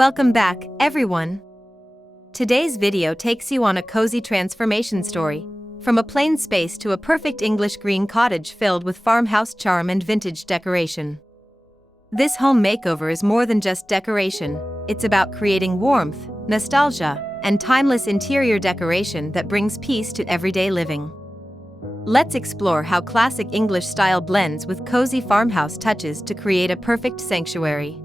Welcome back, everyone. Today's video takes you on a cozy transformation story, from a plain space to a perfect English green cottage filled with farmhouse charm and vintage decoration. This home makeover is more than just decoration, it's about creating warmth, nostalgia, and timeless interior decoration that brings peace to everyday living. Let's explore how classic English style blends with cozy farmhouse touches to create a perfect sanctuary.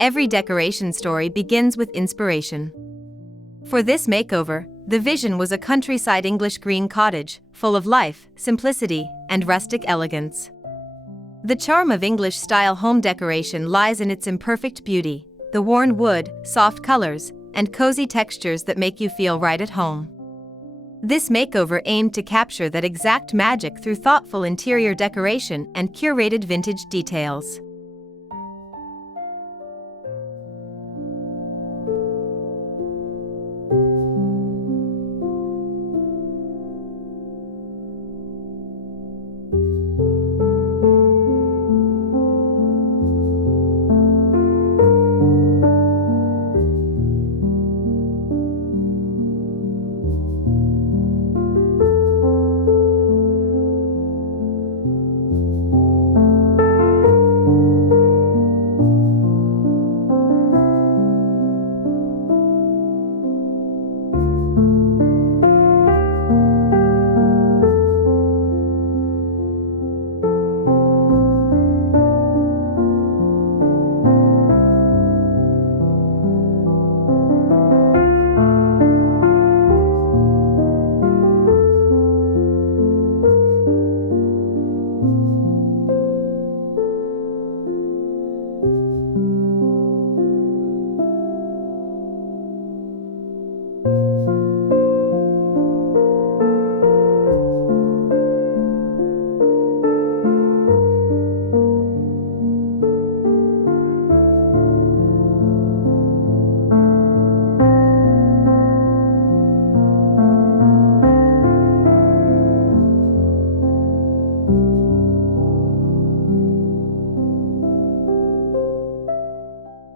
Every decoration story begins with inspiration. For this makeover, the vision was a countryside English green cottage, full of life, simplicity, and rustic elegance. The charm of English-style home decoration lies in its imperfect beauty, the worn wood, soft colors, and cozy textures that make you feel right at home. This makeover aimed to capture that exact magic through thoughtful interior decoration and curated vintage details.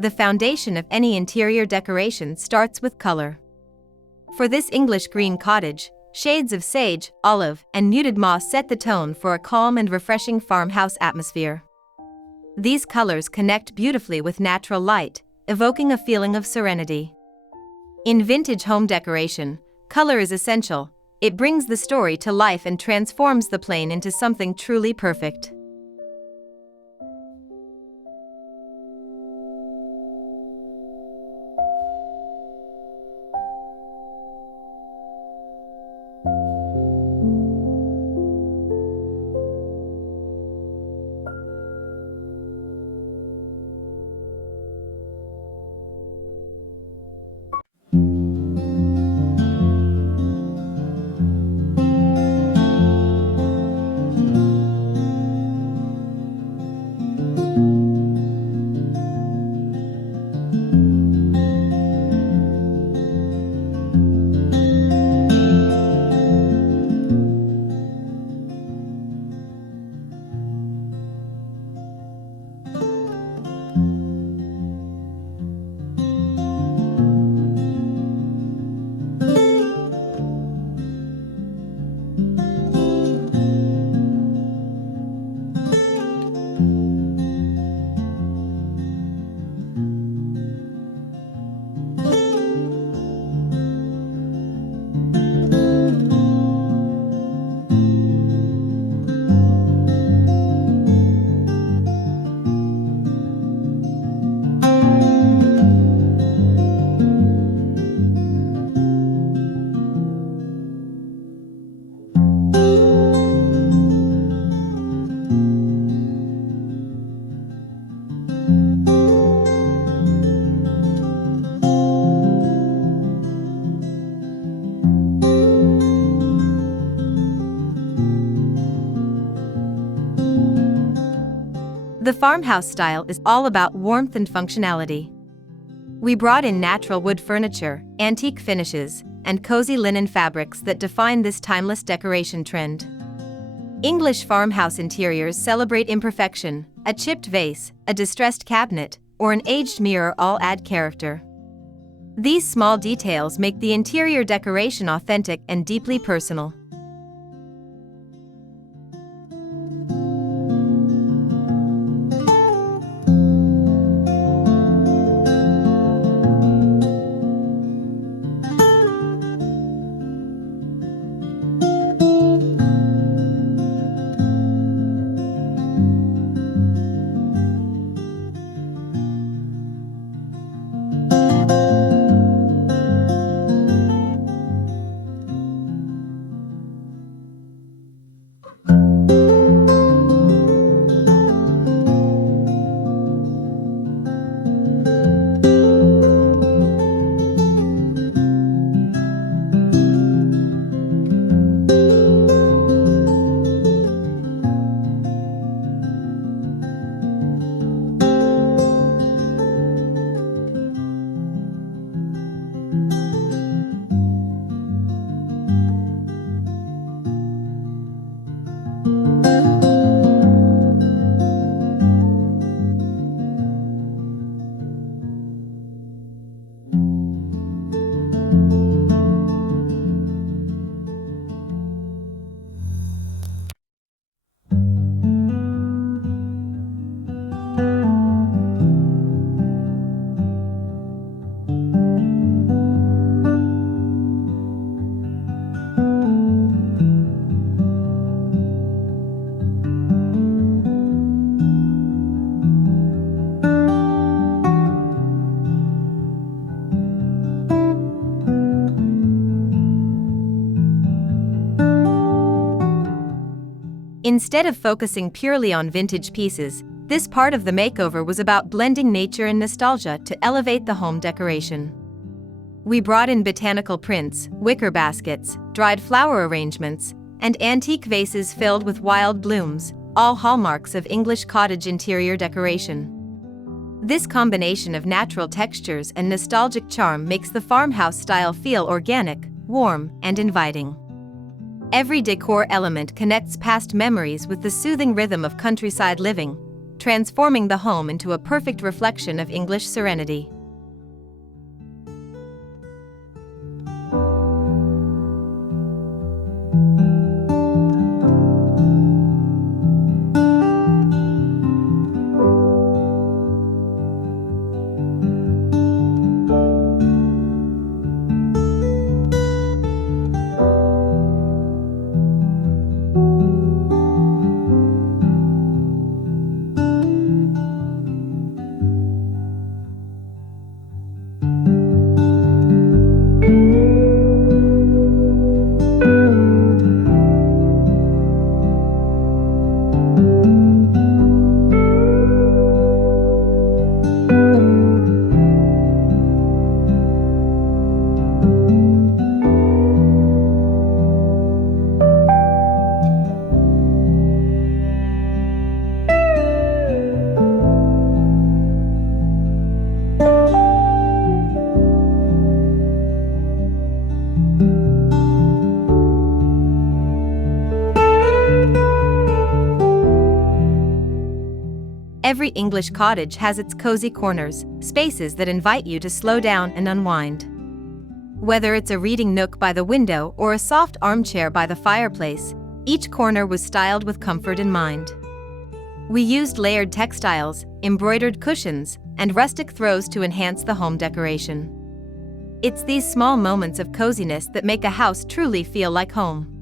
The foundation of any interior decoration starts with color. For this English green cottage, shades of sage, olive, and muted moss set the tone for a calm and refreshing farmhouse atmosphere. These colors connect beautifully with natural light, evoking a feeling of serenity. In vintage home decoration, color is essential. It brings the story to life and transforms the plain into something truly perfect. The farmhouse style is all about warmth and functionality. We brought in natural wood furniture, antique finishes, and cozy linen fabrics that define this timeless decoration trend. English farmhouse interiors celebrate imperfection. A chipped vase, a distressed cabinet, or an aged mirror all add character. These small details make the interior decoration authentic and deeply personal. Instead of focusing purely on vintage pieces, this part of the makeover was about blending nature and nostalgia to elevate the home decoration. We brought in botanical prints, wicker baskets, dried flower arrangements, and antique vases filled with wild blooms, all hallmarks of English cottage interior decoration. This combination of natural textures and nostalgic charm makes the farmhouse style feel organic, warm, and inviting. Every decor element connects past memories with the soothing rhythm of countryside living, transforming the home into a perfect reflection of English serenity. Every English cottage has its cozy corners, spaces that invite you to slow down and unwind. Whether it's a reading nook by the window or a soft armchair by the fireplace, each corner was styled with comfort in mind. We used layered textiles, embroidered cushions, and rustic throws to enhance the home decoration. It's these small moments of coziness that make a house truly feel like home.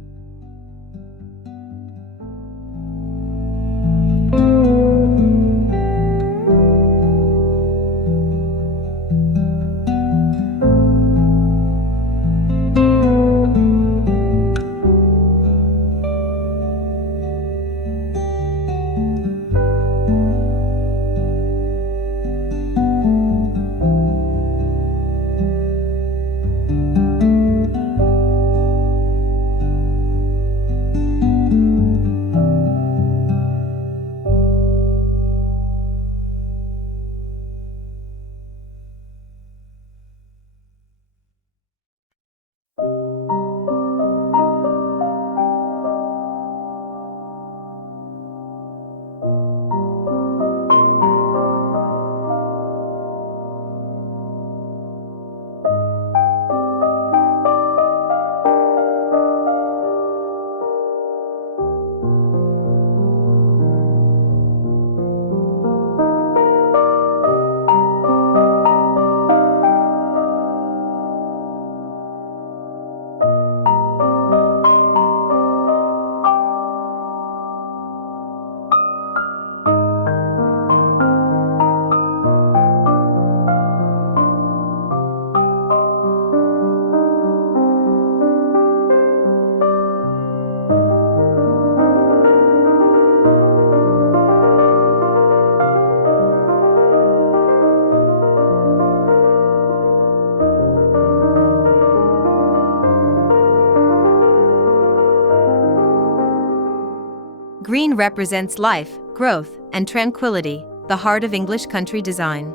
Green represents life, growth, and tranquility, the heart of English country design.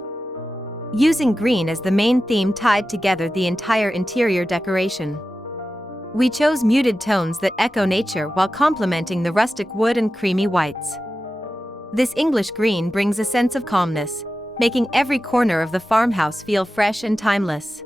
Using green as the main theme tied together the entire interior decoration. We chose muted tones that echo nature while complementing the rustic wood and creamy whites. This English green brings a sense of calmness, making every corner of the farmhouse feel fresh and timeless.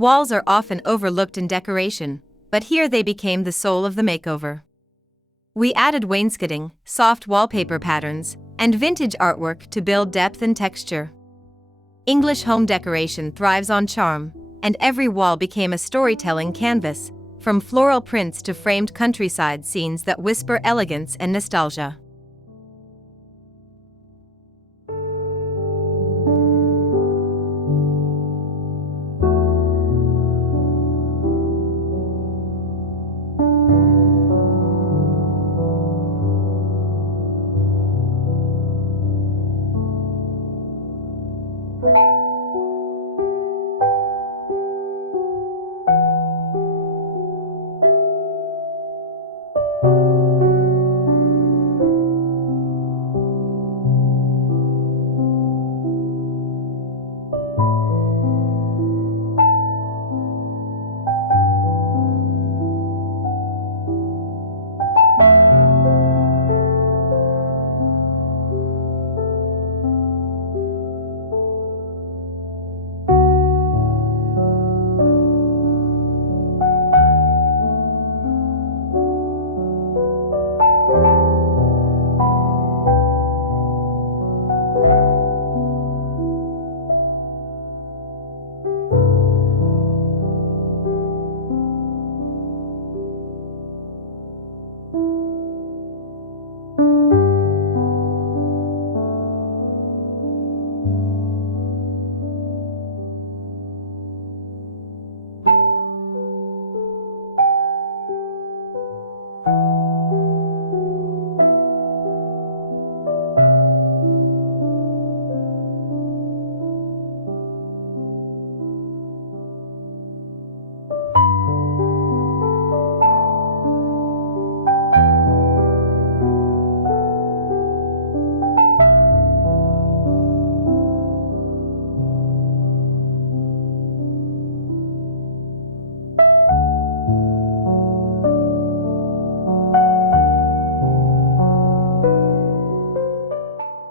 Walls are often overlooked in decoration, but here they became the soul of the makeover. We added wainscoting, soft wallpaper patterns, and vintage artwork to build depth and texture. English home decoration thrives on charm, and every wall became a storytelling canvas, from floral prints to framed countryside scenes that whisper elegance and nostalgia.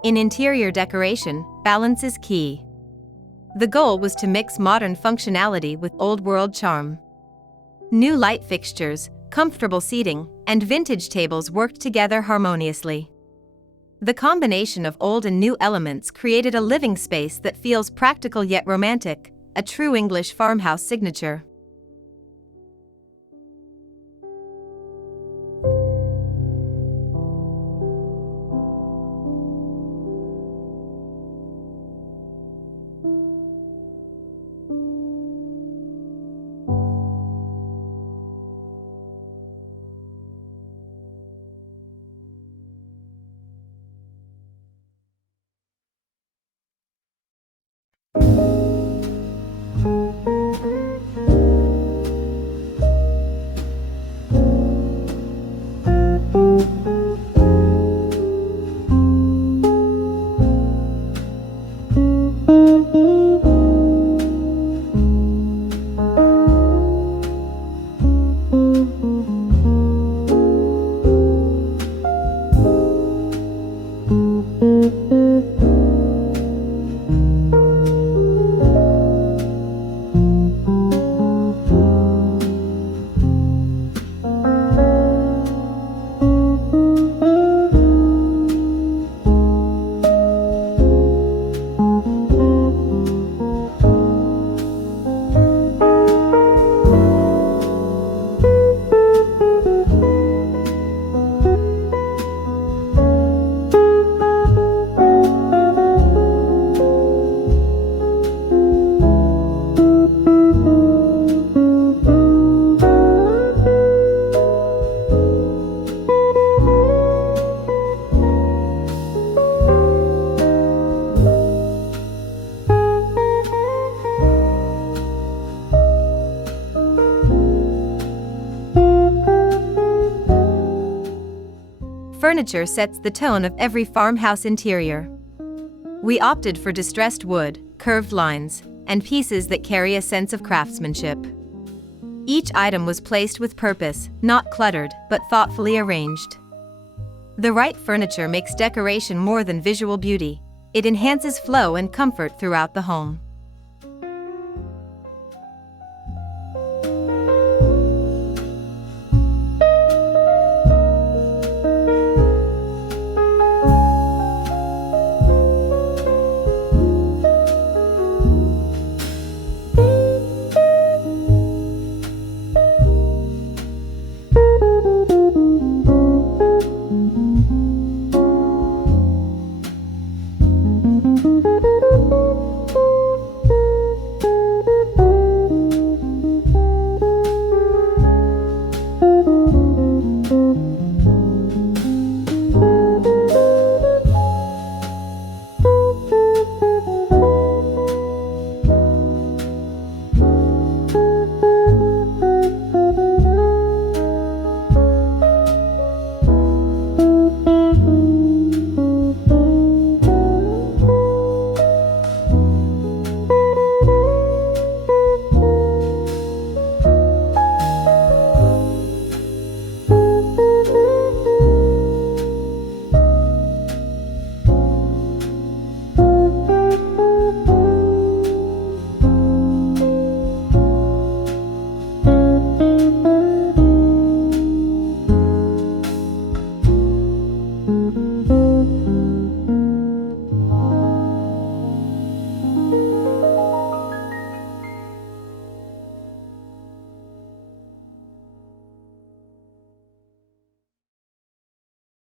In interior decoration, balance is key. The goal was to mix modern functionality with old-world charm. New light fixtures, comfortable seating, and vintage tables worked together harmoniously. The combination of old and new elements created a living space that feels practical yet romantic, a true English farmhouse signature. Furniture sets the tone of every farmhouse interior. We opted for distressed wood, curved lines, and pieces that carry a sense of craftsmanship. Each item was placed with purpose, not cluttered, but thoughtfully arranged. The right furniture makes decoration more than visual beauty. It enhances flow and comfort throughout the home.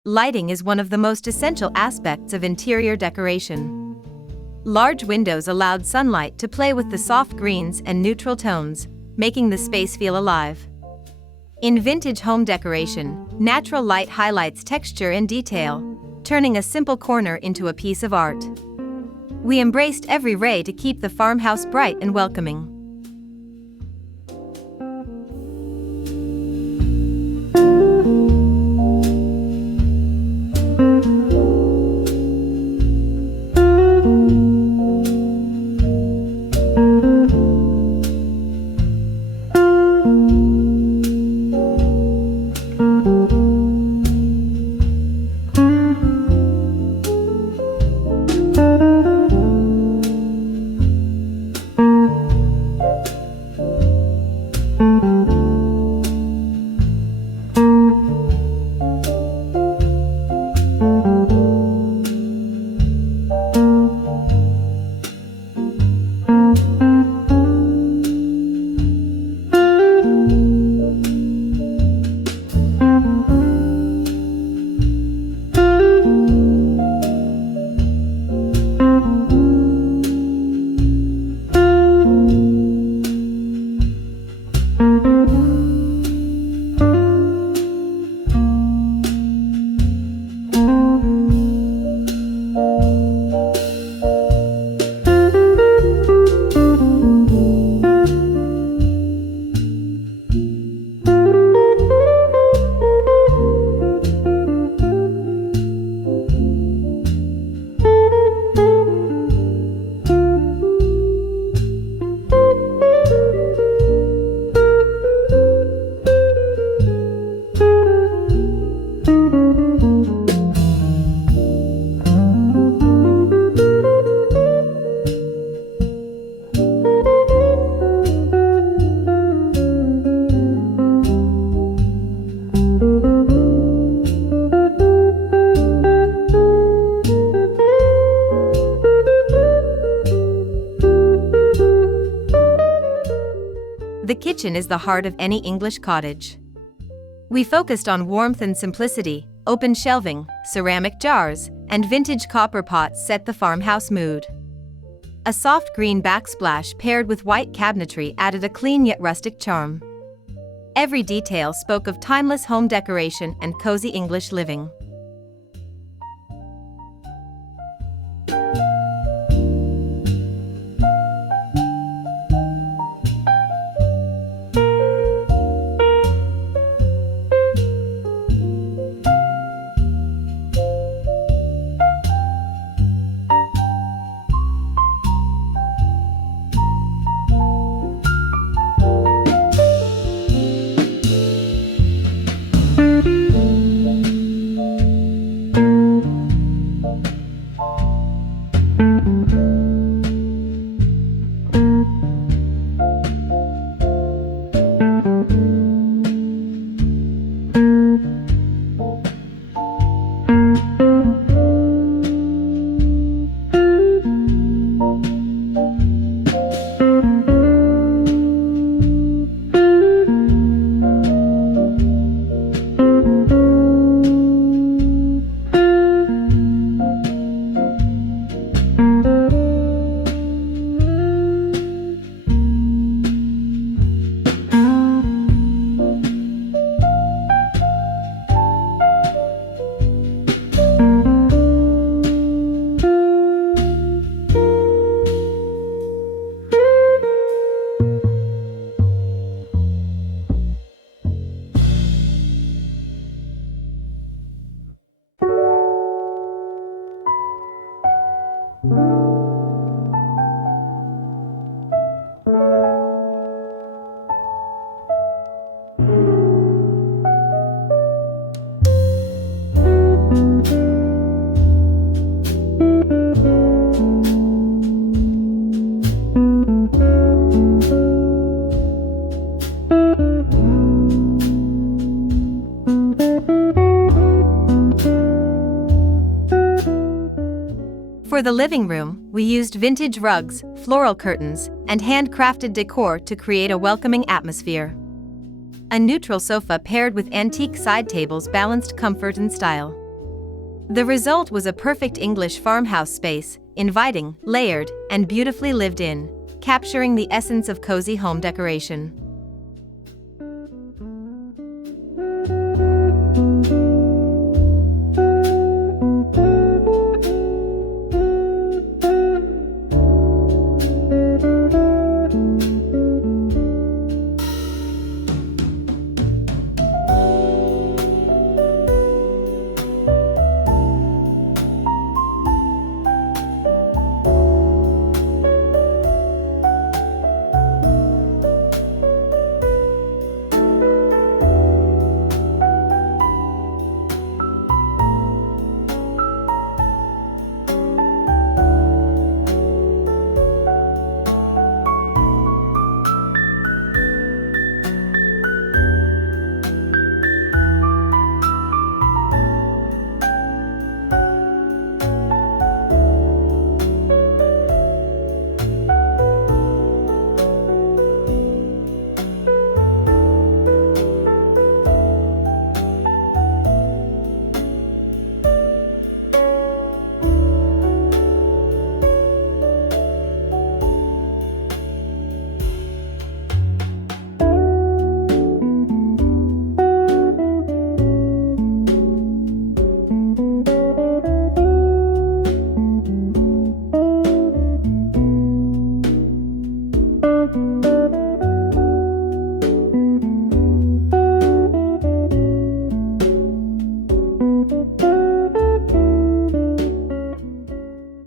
Lighting is one of the most essential aspects of interior decoration. Large windows allowed sunlight to play with the soft greens and neutral tones, making the space feel alive. In vintage home decoration, natural light highlights texture and detail, turning a simple corner into a piece of art. We embraced every ray to keep the farmhouse bright and welcoming. The kitchen is the heart of any English cottage. We focused on warmth and simplicity. Open shelving, ceramic jars, and vintage copper pots set the farmhouse mood. A soft green backsplash paired with white cabinetry added a clean yet rustic charm. Every detail spoke of timeless home decoration and cozy English living. For the living room, we used vintage rugs, floral curtains, and handcrafted decor to create a welcoming atmosphere. A neutral sofa paired with antique side tables balanced comfort and style. The result was a perfect English farmhouse space, inviting, layered, and beautifully lived in, capturing the essence of cozy home decoration.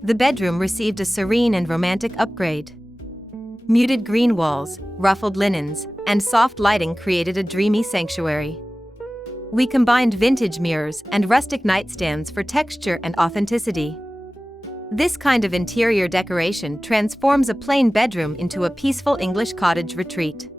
The bedroom received a serene and romantic upgrade. Muted green walls, ruffled linens, and soft lighting created a dreamy sanctuary. We combined vintage mirrors and rustic nightstands for texture and authenticity. This kind of interior decoration transforms a plain bedroom into a peaceful English cottage retreat.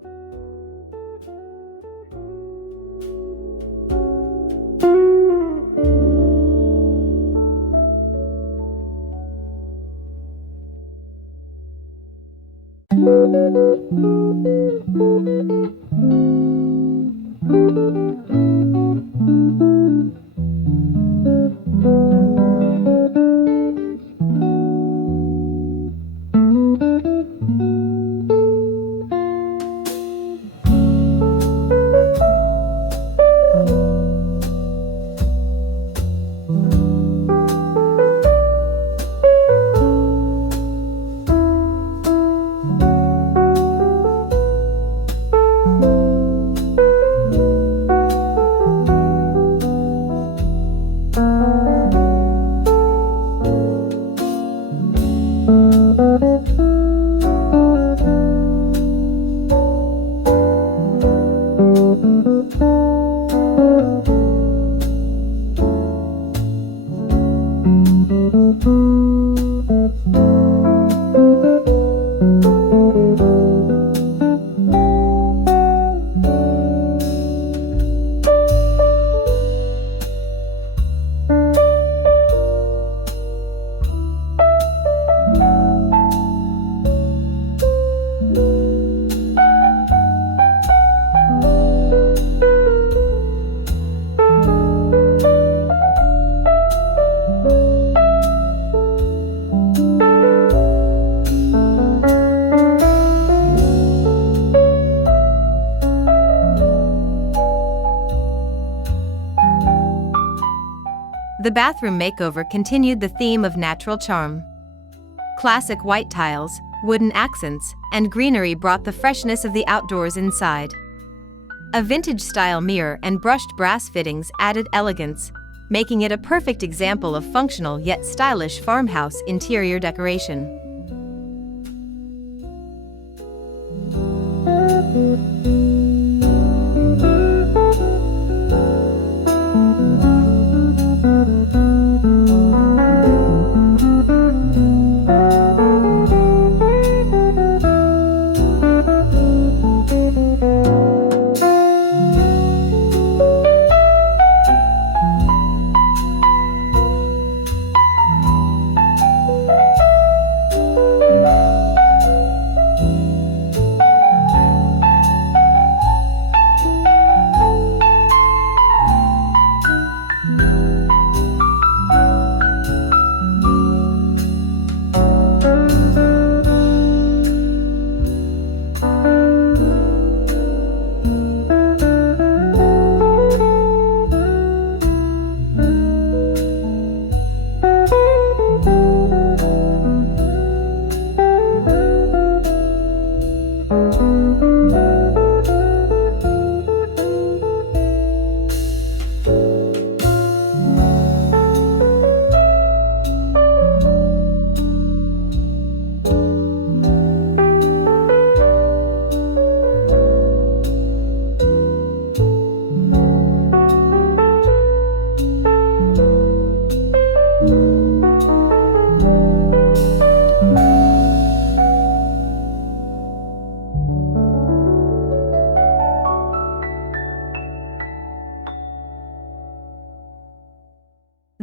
The bathroom makeover continued the theme of natural charm. Classic white tiles, wooden accents, and greenery brought the freshness of the outdoors inside. A vintage-style mirror and brushed brass fittings added elegance, making it a perfect example of functional yet stylish farmhouse interior decoration.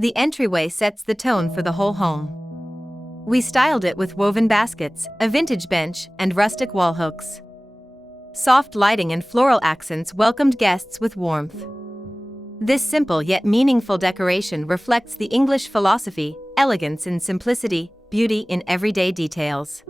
The entryway sets the tone for the whole home. We styled it with woven baskets, a vintage bench, and rustic wall hooks. Soft lighting and floral accents welcomed guests with warmth. This simple yet meaningful decoration reflects the English philosophy, elegance in simplicity, beauty in everyday details.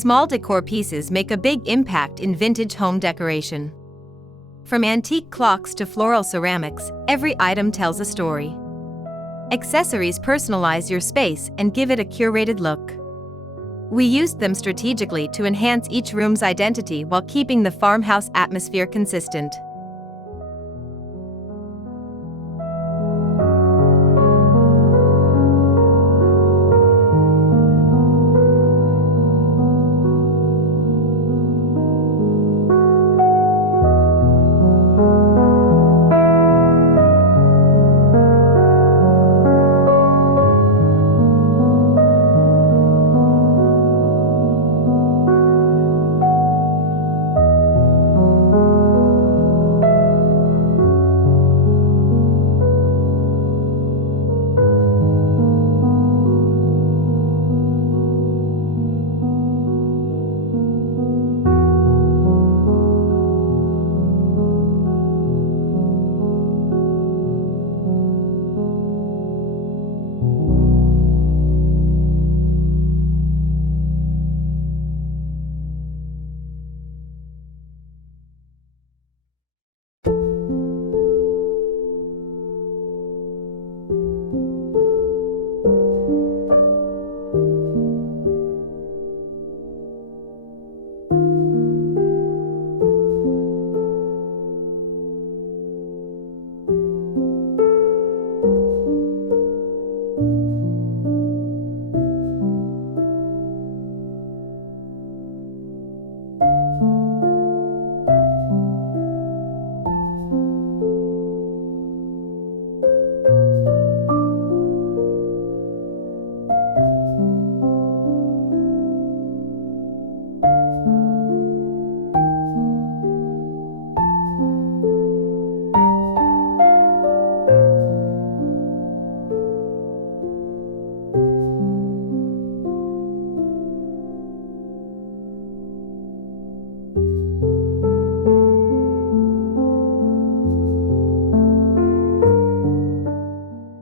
Small decor pieces make a big impact in vintage home decoration. From antique clocks to floral ceramics, every item tells a story. Accessories personalize your space and give it a curated look. We used them strategically to enhance each room's identity while keeping the farmhouse atmosphere consistent.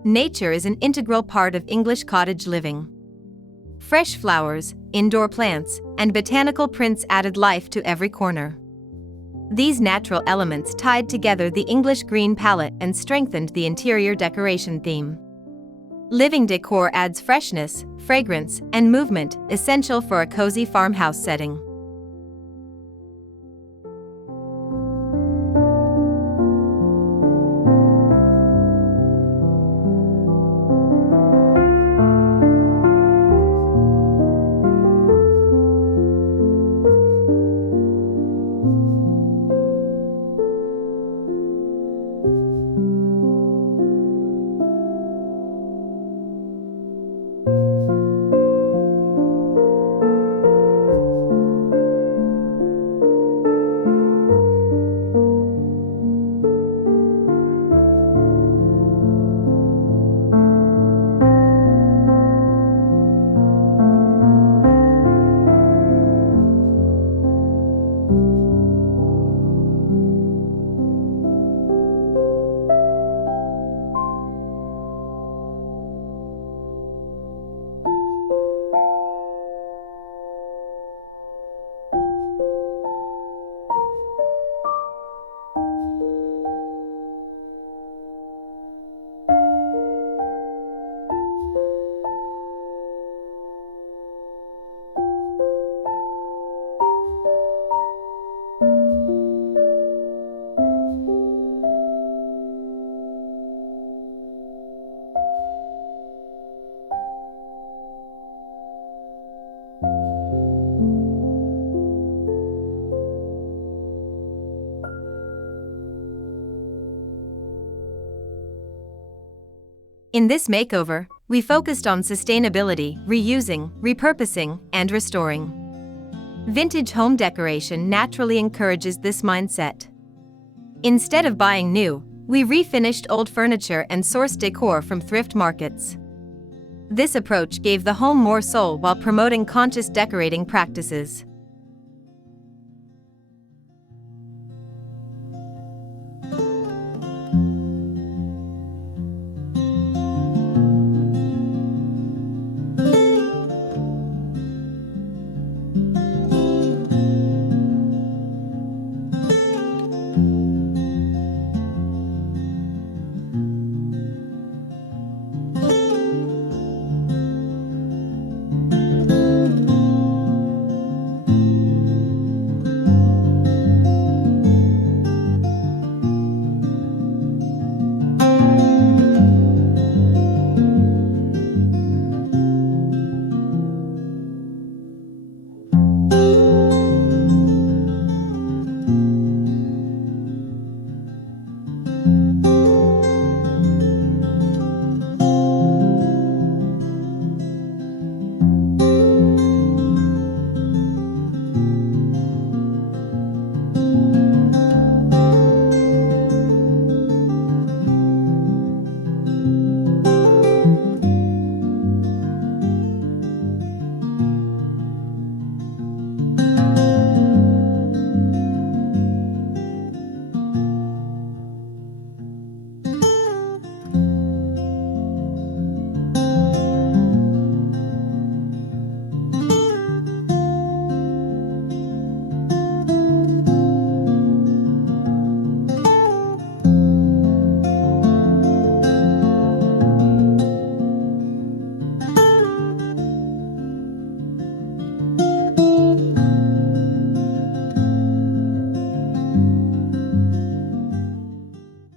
Nature is an integral part of English cottage living. Fresh flowers, indoor plants, and botanical prints added life to every corner. These natural elements tied together the English green palette and strengthened the interior decoration theme. Living decor adds freshness, fragrance, and movement, essential for a cozy farmhouse setting. In this makeover, we focused on sustainability, reusing, repurposing, and restoring. Vintage home decoration naturally encourages this mindset. Instead of buying new, we refinished old furniture and sourced decor from thrift markets. This approach gave the home more soul while promoting conscious decorating practices.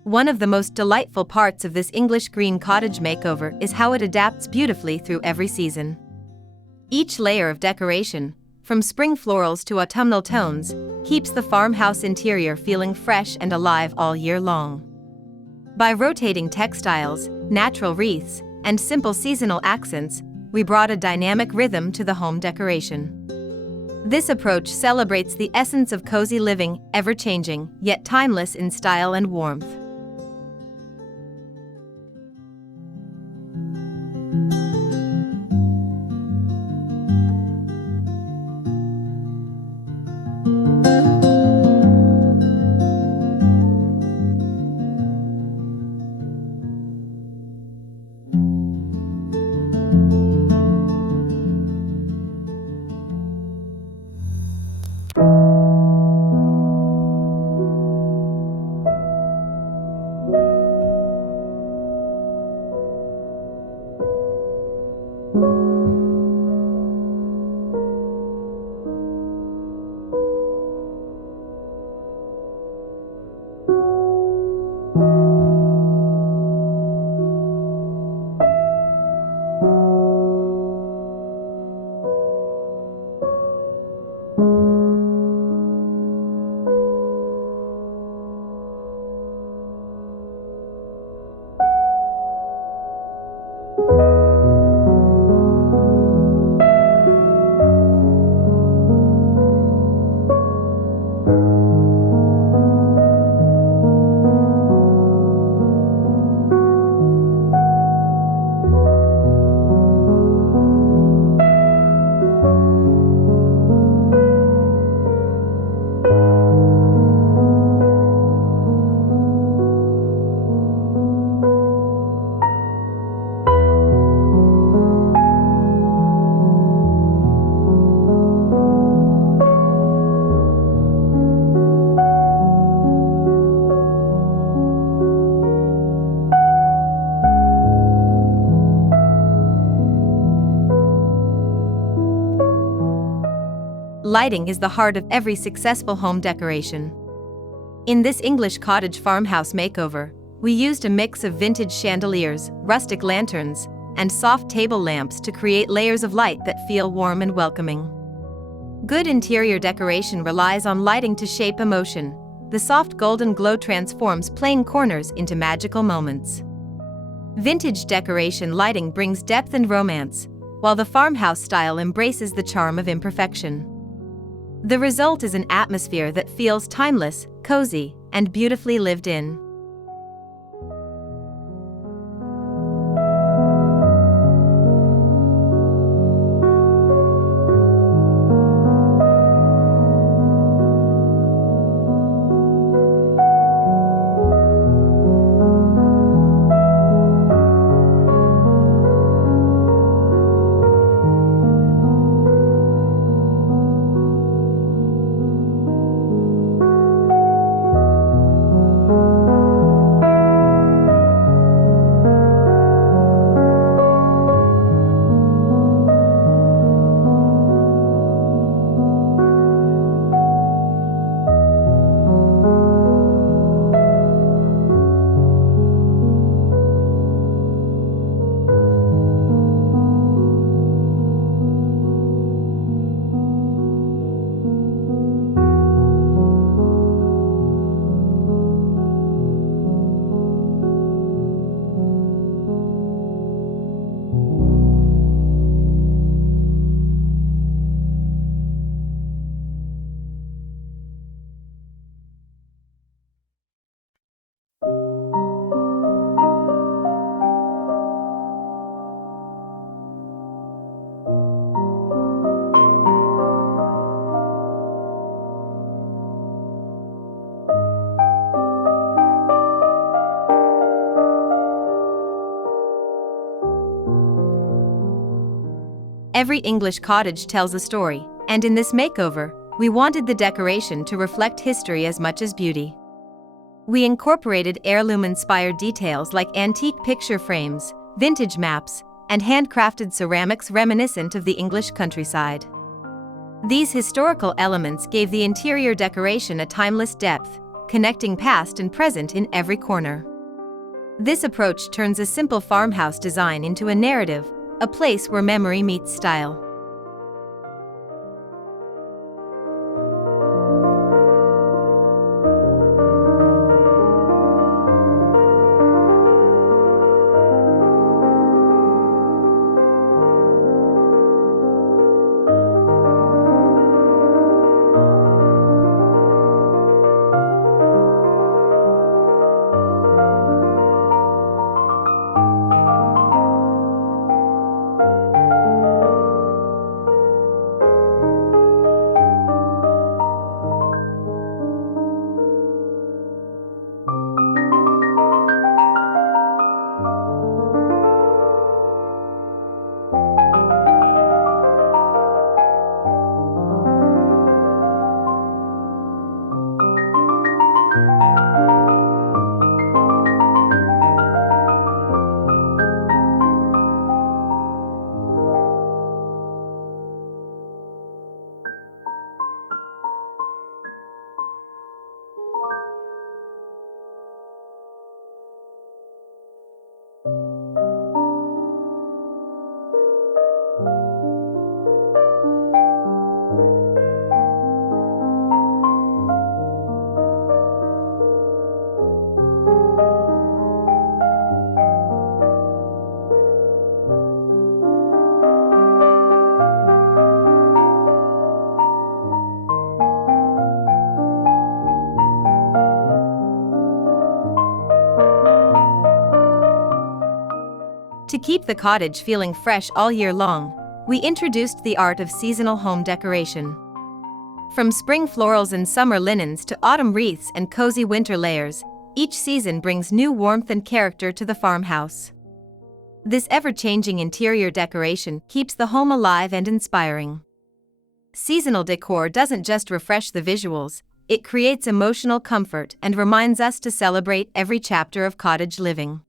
One of the most delightful parts of this English green cottage makeover is how it adapts beautifully through every season. Each layer of decoration, from spring florals to autumnal tones, keeps the farmhouse interior feeling fresh and alive all year long. By rotating textiles, natural wreaths, and simple seasonal accents, we brought a dynamic rhythm to the home decoration. This approach celebrates the essence of cozy living, ever-changing, yet timeless in style and warmth. Lighting is the heart of every successful home decoration. In this English cottage farmhouse makeover, we used a mix of vintage chandeliers, rustic lanterns, and soft table lamps to create layers of light that feel warm and welcoming. Good interior decoration relies on lighting to shape emotion. The soft golden glow transforms plain corners into magical moments. Vintage decoration lighting brings depth and romance, while the farmhouse style embraces the charm of imperfection. The result is an atmosphere that feels timeless, cozy, and beautifully lived in. Every English cottage tells a story, and in this makeover, we wanted the decoration to reflect history as much as beauty. We incorporated heirloom-inspired details like antique picture frames, vintage maps, and handcrafted ceramics reminiscent of the English countryside. These historical elements gave the interior decoration a timeless depth, connecting past and present in every corner. This approach turns a simple farmhouse design into a narrative, a place where memory meets style. To keep the cottage feeling fresh all year long, we introduced the art of seasonal home decoration. From spring florals and summer linens to autumn wreaths and cozy winter layers, each season brings new warmth and character to the farmhouse. This ever-changing interior decoration keeps the home alive and inspiring. Seasonal decor doesn't just refresh the visuals, it creates emotional comfort and reminds us to celebrate every chapter of cottage living.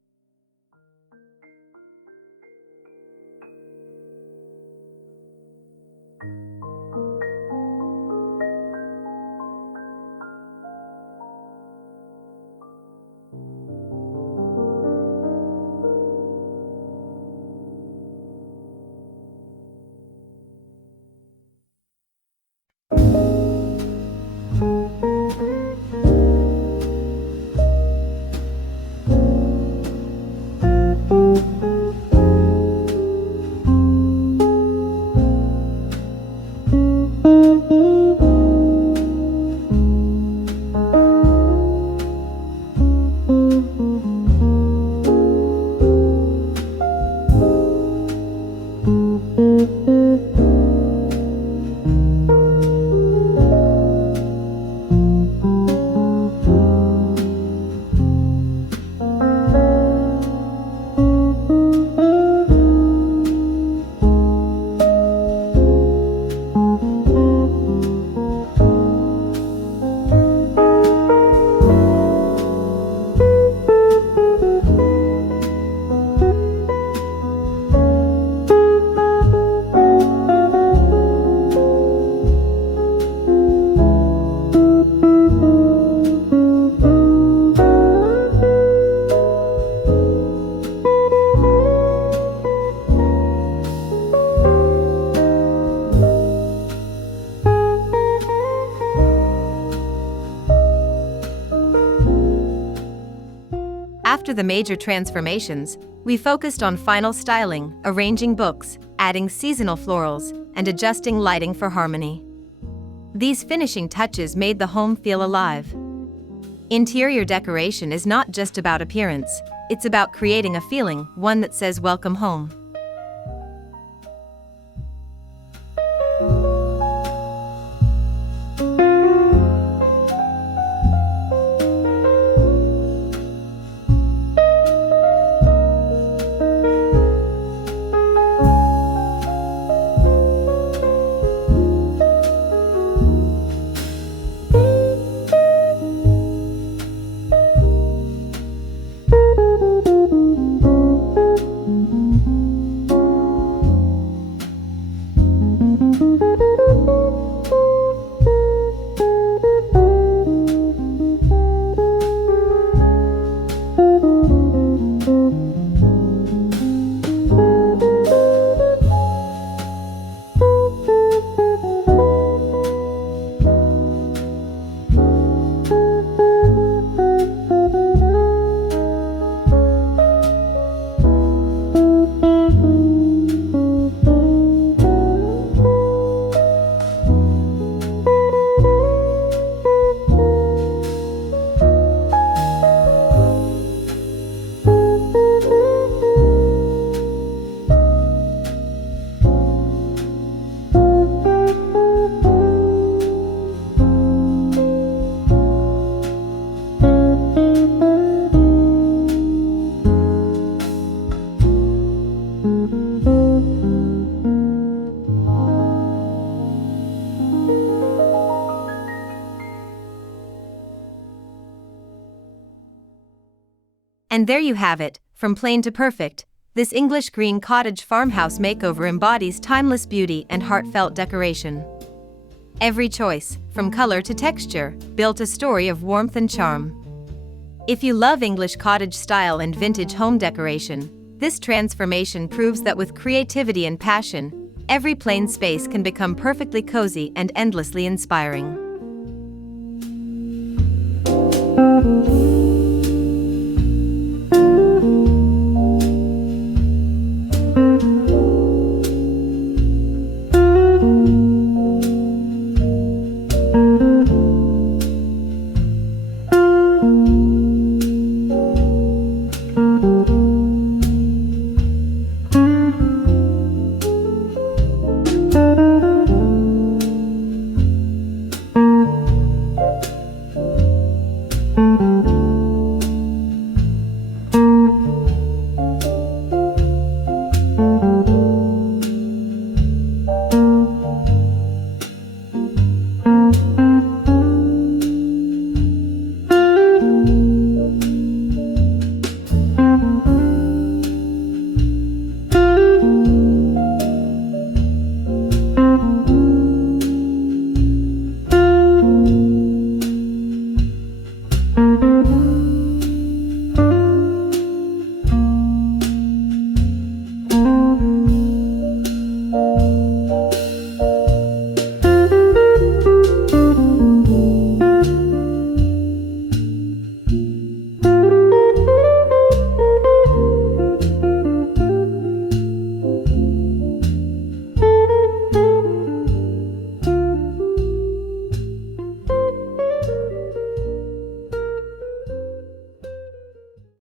After the major transformations, we focused on final styling, arranging books, adding seasonal florals, and adjusting lighting for harmony. These finishing touches made the home feel alive. Interior decoration is not just about appearance, it's about creating a feeling, one that says "Welcome home." And there you have it, from plain to perfect. This English green cottage farmhouse makeover embodies timeless beauty and heartfelt decoration. Every choice, from color to texture, built a story of warmth and charm. If you love English cottage style and vintage home decoration, this transformation proves that with creativity and passion, every plain space can become perfectly cozy and endlessly inspiring.